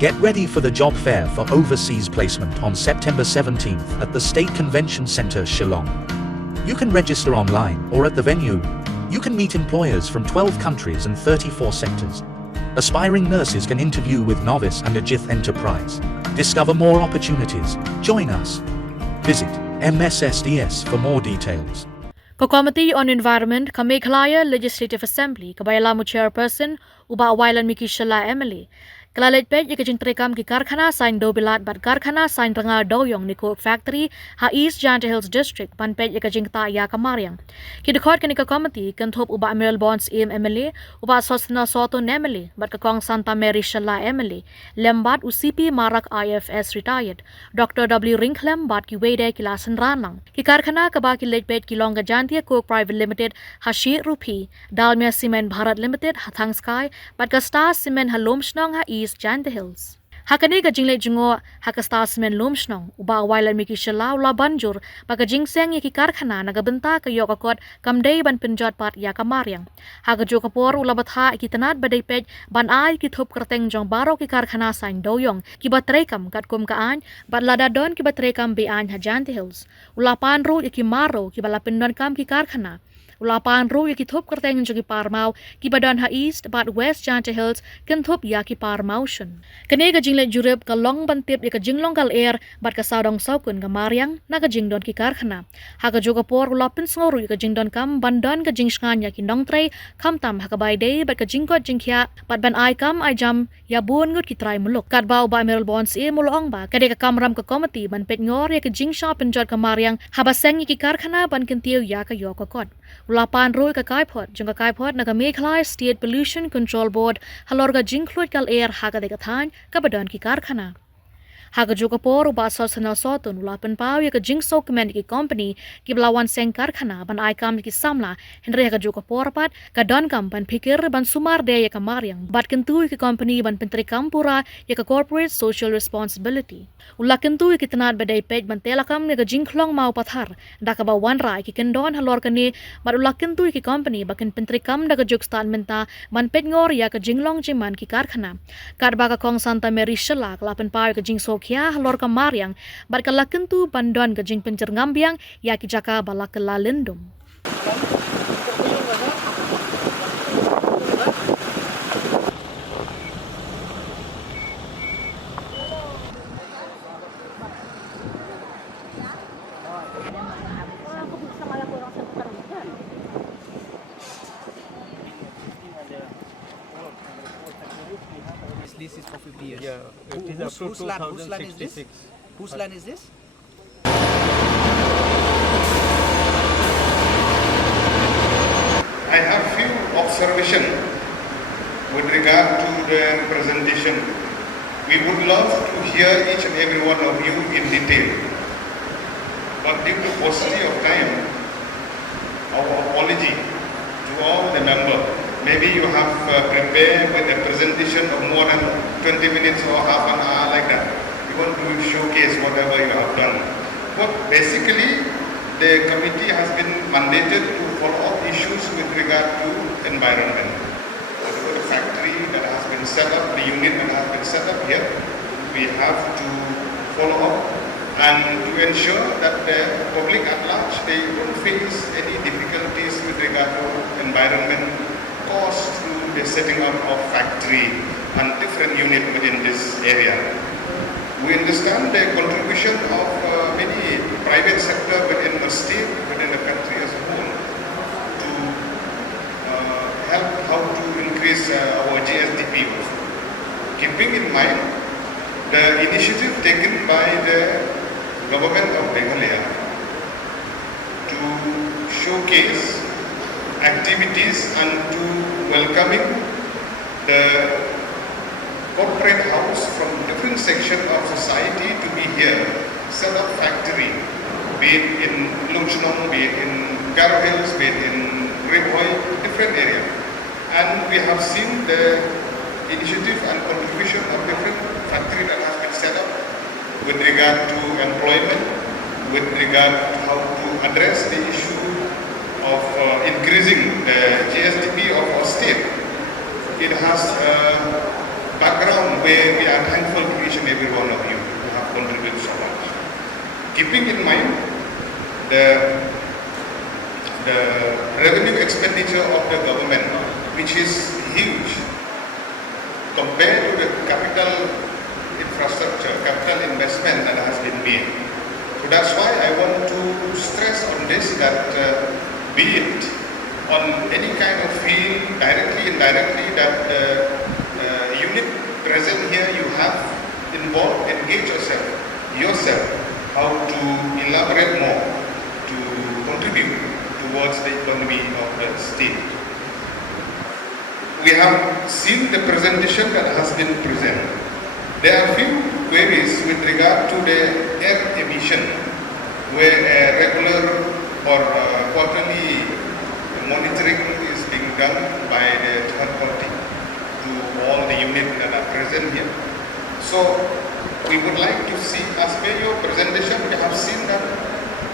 Get ready for the job fair for overseas placement on September 17th at the State Convention Centre, Shillong. You can register online or at the venue. You can meet employers from 12 countries and 34 sectors. Aspiring nurses can interview with novice and Ajith Enterprise. Discover more opportunities. Join us. Visit MSSDS for more details. Committee on Environment, Meghalaya Legislative Assembly, Kabayalamu Chairperson, Uba Wailan Miki Shala Emily. Kalalit pet yaka jintrekam ki Karkhana Sain Dewbilat bat Karkhana Sain Ranga Doyong ni Coke Factory ha East Jaintia Hills District pan pet yaka jingta ya Kamariang. Ki dekot kanika committee kanthop uba Emerald Bonds MLA uba Sosna Soto Nemeli bat kakong Santa Mary Shala Emily lembat UCP Marak IFS retired Dr. W Rinklem bat ki Wede Kilasan Ranang. Ki Karkhana kaba ki Letpet ki Longa Jaintia Coke Private Limited Hashi Rupi Dalmia Cement Bharat Limited Hathang Sky bat ka Star Cement Halomshnong ha East Jaintia Hills. Hakani ka jingle Jngoh hakasta semen lumsnong uba wailan miki Shilla ula banjur baka jingseng yaki Karkhana nagabenta kayo kakot kamday ban Pinjot pat ya Kamariang. Haka jo kapor ula batha ikitanat baday pej ban ay kithup kerteng jong baro ki Karkhana Sain Doyong ki batrekam kat kum kaan bat ladadon ki batrekam bean ha Jaintia Hills. Ula panru yaki maro ki balapindon kam ki Karkhana. Ulapan ru yaki thup kerteng jogi parmau ki badan ha East bat West Jaintia Hills ken thup ya ki parmau shun. Kene ka jingle jurep ka long bantip ya ka jinglong kal air bat ka sawdong saukun ka Mariang na ka jingdon ki Karkhana. Ha ka juga por ulapin sngoru ya ka jingdon kam bandon ka jingsngan ya ki nongtrei kam tam ha ka bay day bat ka jingkot jingkya bat ban ay kam ay jam ya buon ngut ki try muluk. Kat bau ba Emerald Bonds mulong ba kade ka kamram ka committee ban pet ngor ya ka jingsha Pinjot ka Mariang habaseng ya ki Karkhana ban kentiu ya ka yo ka kot. Ulapan roi ka kaipot, jong ka kaipot na ka Meghalaya State Pollution Control Board halor ka jingklud kal air haga de ka than ka badan ki Karkhana. Haga juga por uba sosna sotun ulapan pau ya ka jingso command ki company ki belawan seng Karkhana ban ai kam ki samla henry haga juga por pat ka don kam ban pikir ban sumar de ya ka Mariang bat Kyntu ki company ban pentri kampura ya ka corporate social responsibility. Ula Kyntu ki tanat badai pej ban telakam ya ka jingklong mau pathar da ka ba wan rai ki kendon halor ka ni bat ula Kyntu ki company bakin pentri kam da ka jukstan menta ban pej ngor ya ka jinglong jiman ki Karkhana. Kat ba ka kong Santa Mary Shala lapan pau ka jingso kia halor ka Mariang bat ka la Kyntu bandon ka jing Pynjyrngam biang ya ki Jaka bala ka la Lyndum. This is for 50 years. Yeah, it is up to Whose land is this? 2066. Whose land is this? I have few observations with regard to the presentation. We would love to hear each and every one of you in detail, but due to paucity of time, our apology to all the members. Maybe you have prepared with a presentation of more than 20 minutes or half an hour like that. You want to showcase whatever you have done. But basically, the committee has been mandated to follow up issues with regard to environment. The factory that has been set up, the unit that has been set up here, we have to follow up and to ensure that the public at large, they don't face any difficulties with regard to environment caused through the setting up of factory and different units within this area. We understand the contribution of many private sector within the state, within the country as a whole, to help how to increase our GSDP also. Keeping in mind the initiative taken by the government of Meghalaya to showcase activities and to welcoming the corporate house from different sections of society to be here, set up factory, be it in Lumshnong, be it in Garo Hills, be it in Ribhoy, different area. And we have seen the initiative and contribution of different factory that has been set up with regard to employment, with regard to how to address the issue of increasing the GSDP of our state. It has background where we are thankful to each and every one of you who have contributed so much. Keeping in mind the revenue expenditure of the government, which is huge compared to the capital infrastructure, capital investment that has been made. So that's why I want to stress on this, that be it on any kind of field, directly, indirectly, that the unit present here, you have involved, engage yourself, how to elaborate more, to contribute towards the economy of the state. We have seen the presentation that has been presented. There are few queries with regard to the air emission, where a regular or quarterly monitoring is being done by the third party to all the units that are present here. So we would like to see, as per your presentation, we have seen that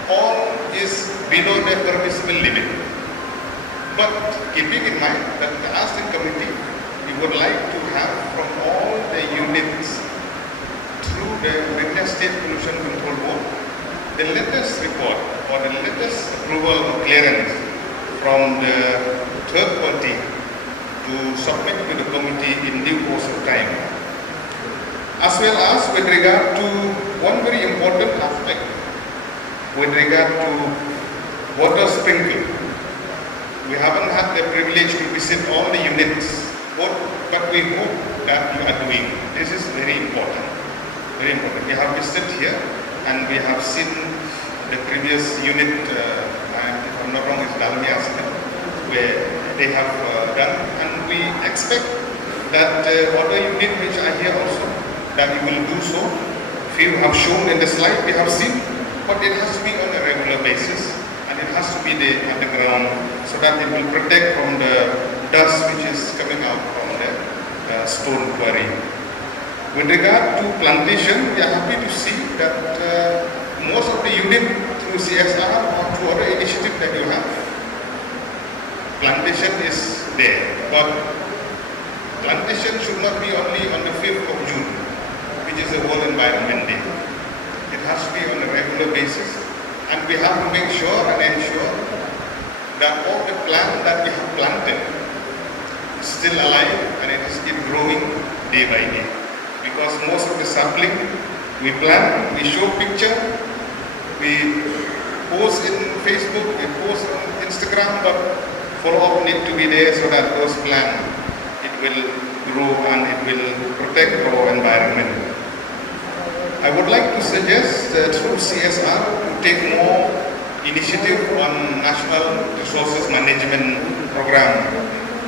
all is below the permissible limit. But keeping in mind that the Aston Committee, we would like to have from all the units through the India State Pollution Control Board, the latest report or the latest approval or clearance from the third party to submit to the committee in due course of time. As well as with regard to one very important aspect, with regard to water sprinkle. We haven't had the privilege to visit all the units, but we hope that you are doing. This is very important. Very important. We have visited here and we have seen the previous unit, and if I'm not wrong, it's Dalmias, where they have done. And we expect that other units which are here also, that you will do so. Few have shown in the slide, we have seen, but it has to be on a regular basis. And it has to be there underground so that it will protect from the dust which is coming out from the stone quarry. With regard to plantation, we are happy to see that most of the unit through CSR or through other initiatives that you have, plantation is there. But plantation should not be only on the 5th of June, which is the World Environment Day. It has to be on a regular basis. And we have to make sure and ensure that all the plant that we have planted is still alive and it is still growing day by day. Because most of the sapling we plant, we show picture, we post in Facebook, we post on Instagram, but follow-up need to be there so that those plants, it will grow and it will protect our environment. I would like to suggest through CSR to take more initiative on National Resources Management Program,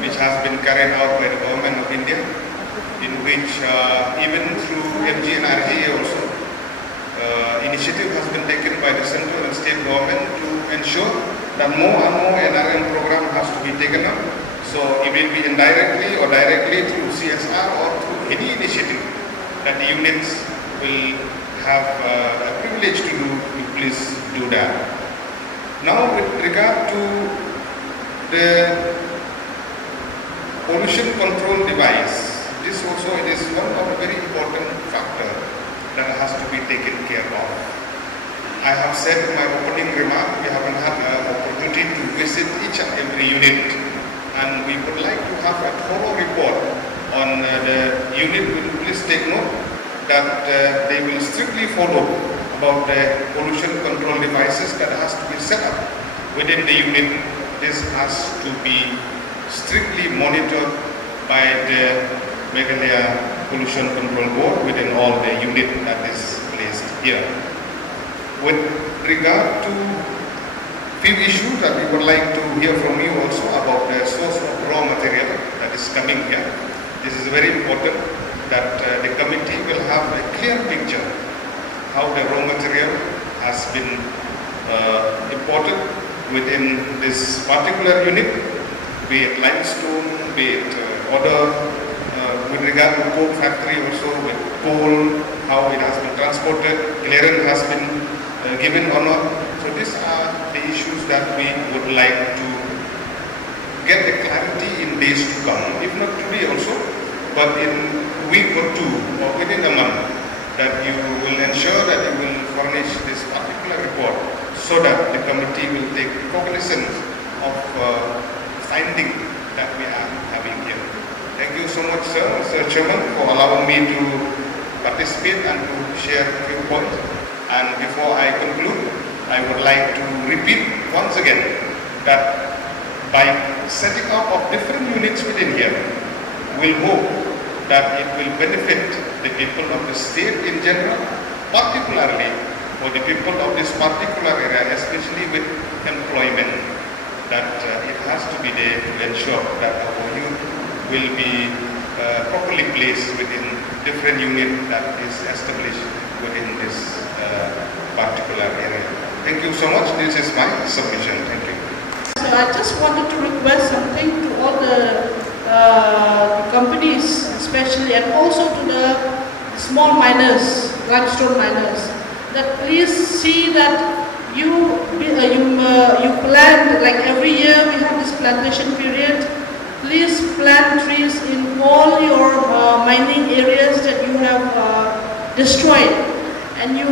which has been carried out by the Government of India, in which even through MGNRGA also, initiative has been taken by the central and state government to ensure that more and more NRM program has to be taken up. So it will be indirectly or directly through CSR or through any initiative that the units will have a privilege to do, you please do that. Now with regard to the pollution control device, this also it is one of the very important factor that has to be taken care of. I have said in my opening remark, we haven't had an opportunity to visit each and every unit, and we would like to have a thorough report on the unit. Will you please take note that they will strictly follow about the pollution control devices that has to be set up within the unit. This has to be strictly monitored by the Meghalaya Pollution Control Board within all the unit that is placed here. With regard to few issues that we would like to hear from you also about the source of raw material that is coming here. This is very important, that the committee will have a clear picture how the raw material has been imported within this particular unit, be it limestone, be it other, with regard to coal factory also, with coal, how it has been transported, clearance has been given or not. So these are the issues that we would like to get the clarity in days to come, if not today also, but in week or two or within a month that you will ensure that you will furnish this particular report so that the committee will take cognizance of finding that we are having here. Thank you so much, sir, Mr. Chairman, for allowing me to participate and to share a few points. And before I conclude, I would like to repeat once again that by setting up of different units within here, we'll hope that it will benefit the people of the state in general, particularly for the people of this particular area, especially with employment, that it has to be there to ensure that our youth will be properly placed within different unit that is established within this particular area. Thank you so much. This is my submission. Thank you. So I just wanted to request something to all the companies, especially, and also to the small miners, limestone miners, that please see that you plant, like every year we have this plantation period. Please plant trees in all your mining areas that you have destroyed, and you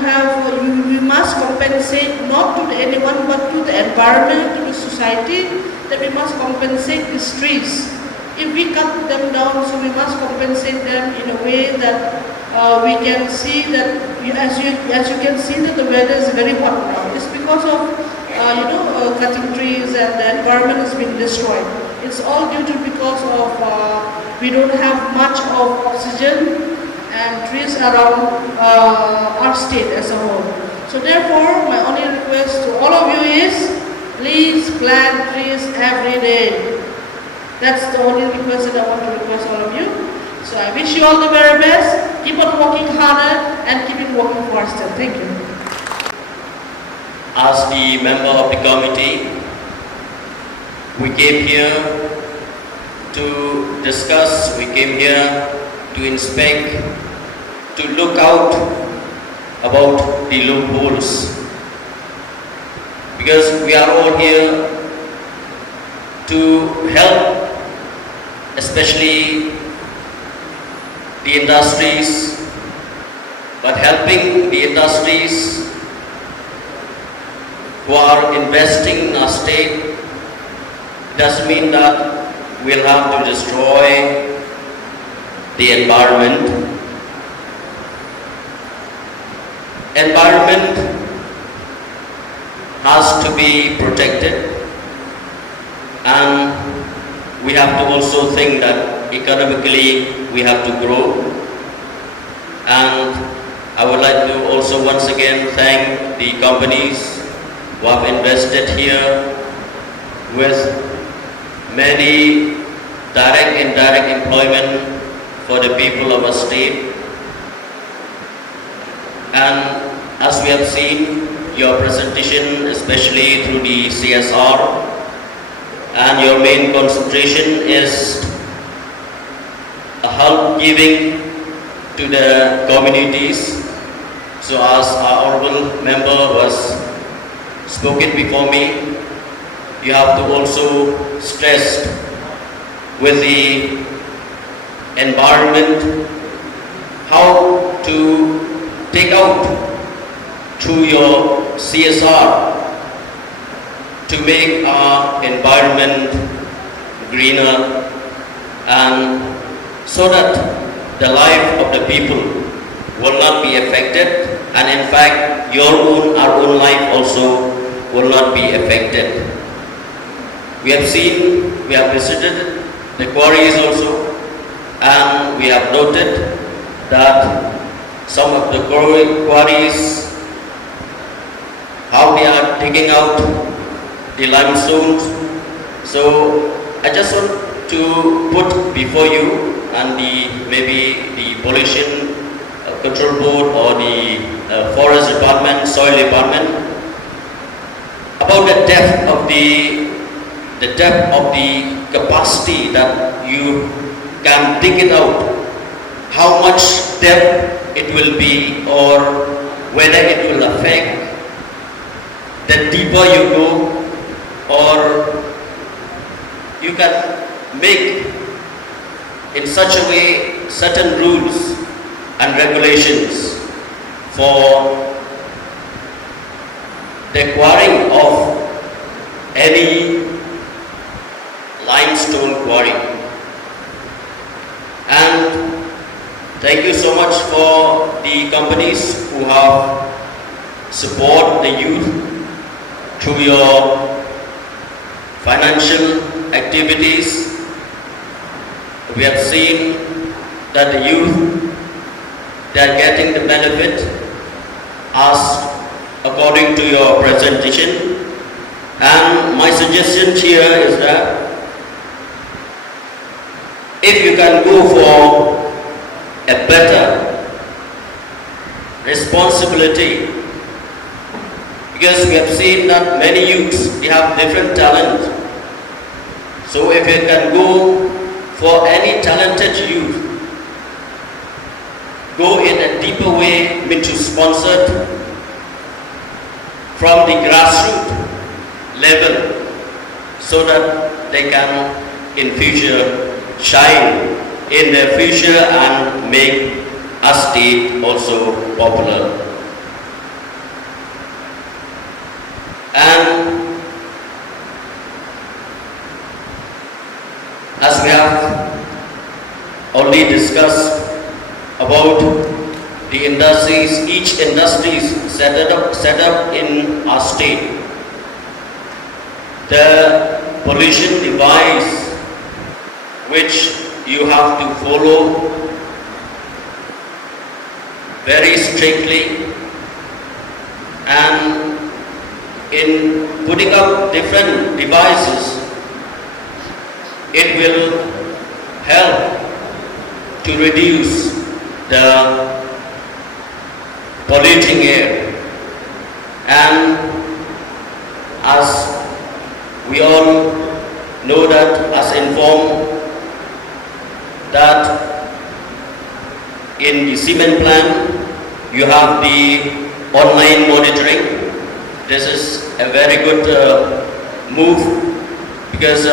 must compensate not to anyone but to the environment, to the society, that we must compensate these trees. If we cut them down, so we must compensate them in a way that we can see that, as you can see, that the weather is very hot now. It's because of cutting trees and the environment has been destroyed. It's all due to because of we don't have much of oxygen and trees around our state as a whole. So therefore, my only request to all of you is, please plant trees every day. That's the only request that I want to request all of you. So I wish you all the very best. Keep on working harder and keep it working faster. Thank you. As the member of the committee, we came here to discuss, we came here to inspect, to look out about the loopholes, because we are all here to help, especially the industries, but helping the industries who are investing in our state doesn't mean that we'll have to destroy the environment. Environment has to be protected, and we have to also think that economically we have to grow. And I would like to also once again thank the companies who have invested here with many direct and indirect employment for the people of our state. And as we have seen your presentation, especially through the CSR, and your main concentration is a help giving to the communities. So as our honorable member was spoken before me, you have to also stress with the environment how to take out through your CSR to make our environment greener, and so that the life of the people will not be affected, and in fact our own life also will not be affected. We have seen, we have visited the quarries also, and we have noted that some of the quarries, how they are taking out the limestones. So I just want to put before you and maybe the pollution control board or the forest department, soil department, about the depth of the capacity that you can dig it out, how much depth it will be, or whether it will affect the deeper you go, or you can make in such a way certain rules and regulations for the quarrying of any limestone quarry. And thank you so much for the companies who have support the youth through your financial activities. We have seen that the youth, they are getting the benefit as according to your presentation. And my suggestion here is that if you can go for a better responsibility, because we have seen that many youths, they have different talent. So if you can go for any talented youth, go in a deeper way, into sponsored from the grassroots level, so that they can in future shine in their future and make our state also popular. And as we have already discussed about the industries, each industry is set up in our state. The pollution device which you have to follow very strictly, and in putting up different devices, it will help to reduce the polluting air. And as we all know that, as informed, that in the cement plant you have the online monitoring. This is a very good move, because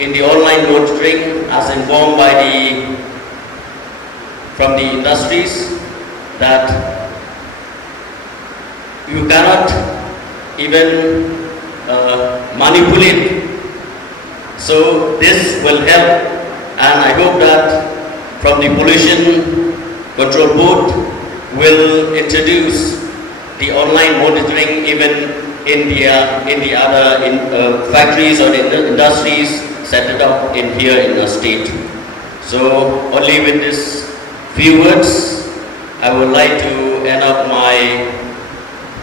in the online monitoring, as informed by from the industries, that you cannot even manipulate. So this will help. And I hope that from the Pollution Control Board will introduce the online monitoring even in the other factories or in the industries set it up in here in the state. So only with this few words, I would like to end up my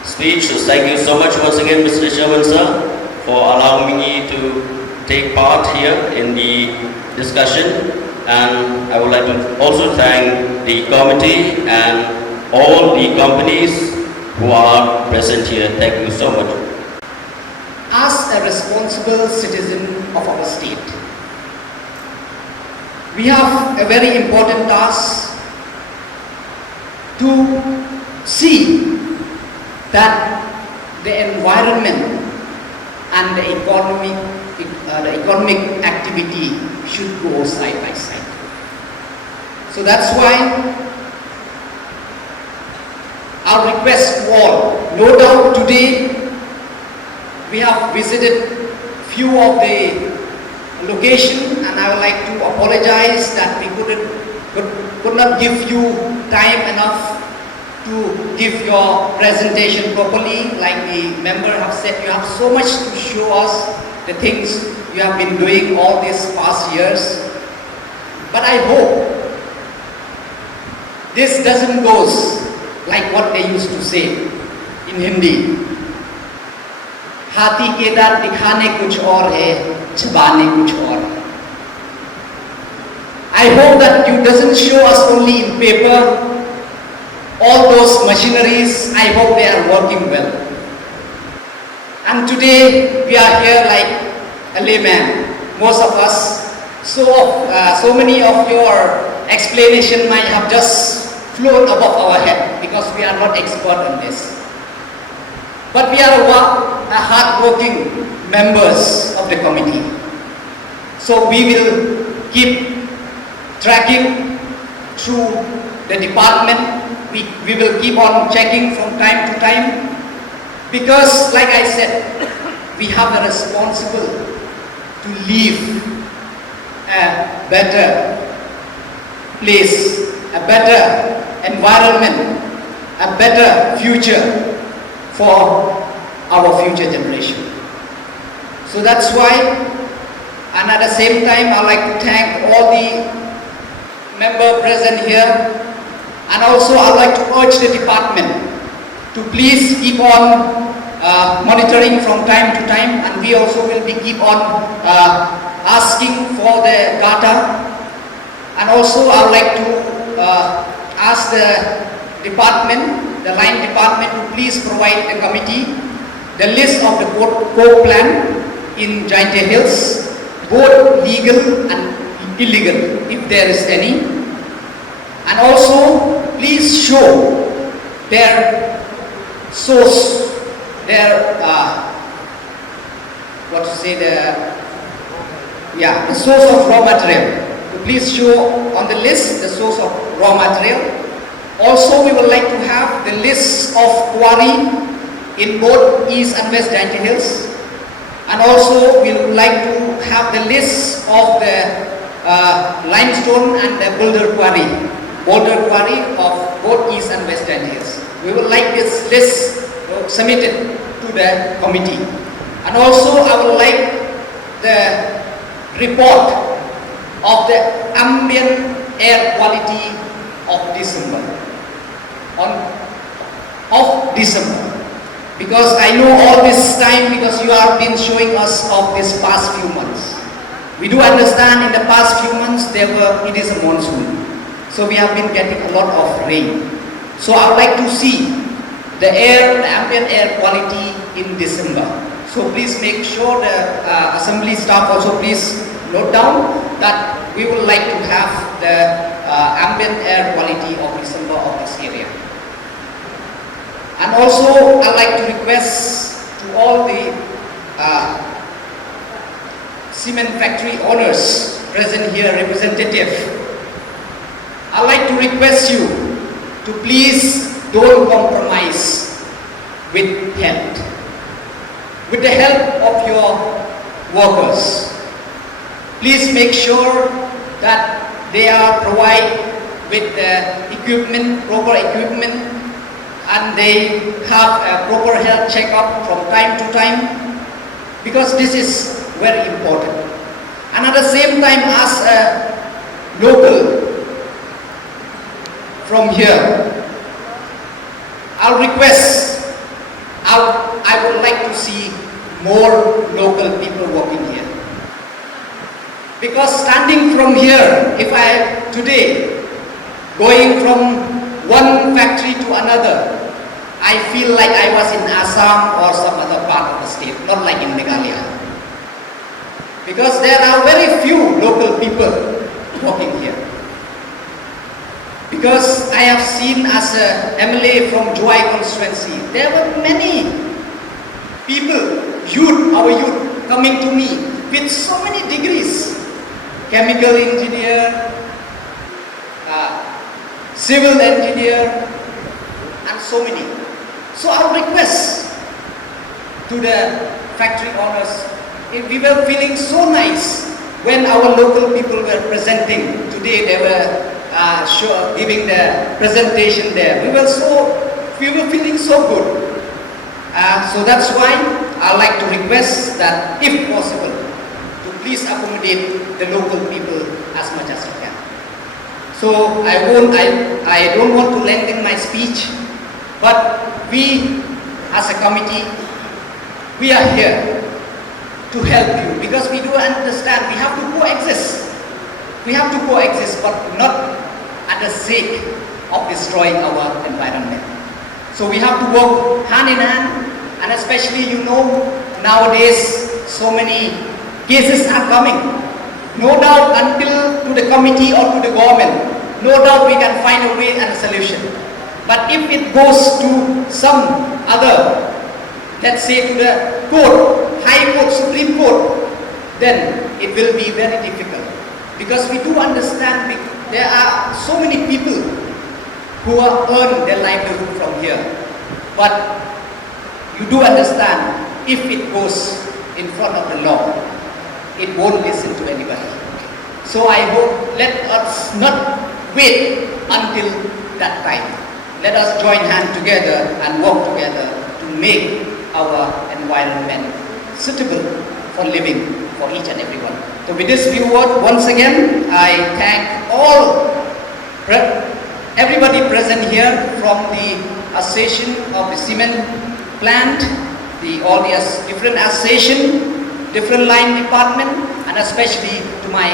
speech. So thank you so much once again, Mr. Chairman, sir, for allowing me to take part here in the discussion, and I would like to also thank the committee and all the companies who are present here. Thank you so much. As a responsible citizen of our state, we have a very important task to see that the environment and the economic activity should go side by side. So that's why our request to all, no doubt today we have visited few of the location, and I would like to apologize that we could not give you time enough to give your presentation properly. Like the member have said, you have so much to show us the things you have been doing all these past years. But I hope this doesn't go like what they used to say in Hindi. हाथी के दांत दिखाने कुछ और है, चबाने कुछ और है. I hope that you doesn't show us only in paper. All those machineries, I hope they are working well. And today we are here like a layman, most of us. So many of your explanation might have just flown above our head because we are not expert on this. But we are hard-working members of the committee. So we will keep tracking through the department. We will keep on checking from time to time, because like I said, we have a responsible to leave a better place, a better environment, a better future for our future generation. So that's why, and at the same time, I'd like to thank all the members present here, and also I'd like to urge the department to please keep on monitoring from time to time, and we also will be keep on asking for the data. And also I'd like to ask the department, the line department, to please provide the committee the list of the coal plant in Jaintia Hills, both legal and illegal, if there is any. And also please show their source, their the source of raw material. So please show on the list the source of raw material. Also, we would like to have the list of quarry in both East and West Jaintia Hills, and also we would like to have the list of the limestone and the boulder quarry of both East and West Jaintia Hills. We would like this list submitted to the committee. And also I would like the report of the ambient air quality of December, because I know all this time, because you have been showing us of this past few months. We do understand in the past few months it is a monsoon, so we have been getting a lot of rain. So I would like to see the ambient air quality in December. So please make sure the assembly staff also please note down that we would like to have the ambient air quality of December of this area. And also I'd like to request to all the cement factory owners present here, representative, I'd like to request you to please don't compromise with health. With the help of your workers, please make sure that they are provided with the equipment, proper equipment, and they have a proper health checkup from time to time, because this is very important. And at the same time, as a local from here, I'll request, I would like to see more local people working here. Because standing from here, if I today going from one factory to another, I feel like I was in Assam or some other part of the state, not like in Meghalaya. Because there are very few local people working here. Because I have seen as a MLA from Jngoh constituency, there were many people, our youth, coming to me with so many degrees. Chemical engineer, civil engineer, and so many. So I would request to the factory owners, if we were feeling so nice when our local people were presenting. Today they were giving the presentation there. We were feeling so good. So that's why I like to request that, if possible, to please accommodate the local people as much as you can. So I don't want to lengthen my speech, but we as a committee, we are here to help you, because we do understand we have to coexist. We have to coexist, but not at the sake of destroying our environment. So we have to work hand in hand, and especially nowadays so many cases are coming. No doubt until to the committee or to the government, no doubt we can find a way and a solution. But if it goes to some other, let's say to the court, High Court, Supreme Court, then it will be very difficult. because we do understand there are so many people who earn their livelihood from here. But you do understand, if it goes in front of the law, it won't listen to anybody. So I hope, let us not wait until that time. Let us join hands together and work together to make our environment suitable for living for each and everyone. So with this few words, once again, I thank everybody present here, from the association of the cement plant, all the different association, different line department, and especially to my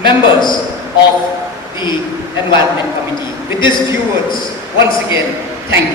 members of the Environment Committee. With these few words, once again, thank you.